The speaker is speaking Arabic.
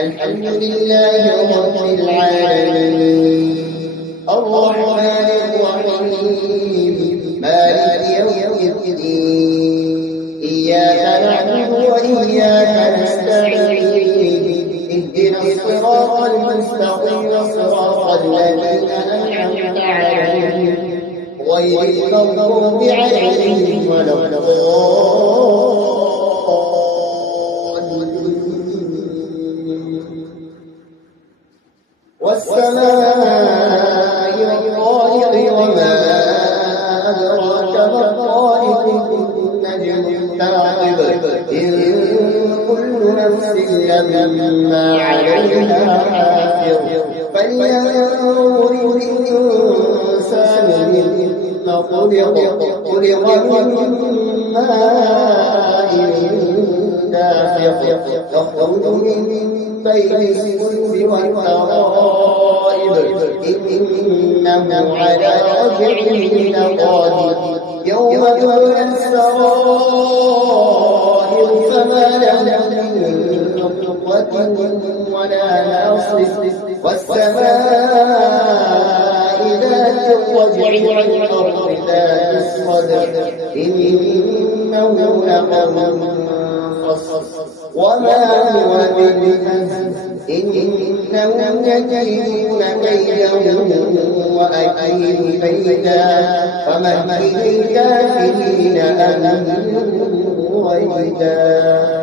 الحمد لله رب العالمين الرحمن الرحيم مالك يوم الدين إياك نعبد وإياك نستعين اهدنا الصراط المستقيم صراط الذين أنعمت عليهم غير المغضوب عليهم ولا والسماء والطارق وما أدراك ما الطارق النجم الثاقب إن كل نفس لما عليها حافظ فلينظر الإنسان مما خلق من ماء دافق يخرج من بين الصلب والترائب إنه على رجعه لقادر يوم تبلى السرائر فما له من قوة ولا ناصر والسماء ذات الرجع والأرض ذات الصدع إنه لقول فصل وما هو بالهزل إنهم يكيدون كيدا وأكيد كيدا فمهل الكافرين أمهلهم رويدا.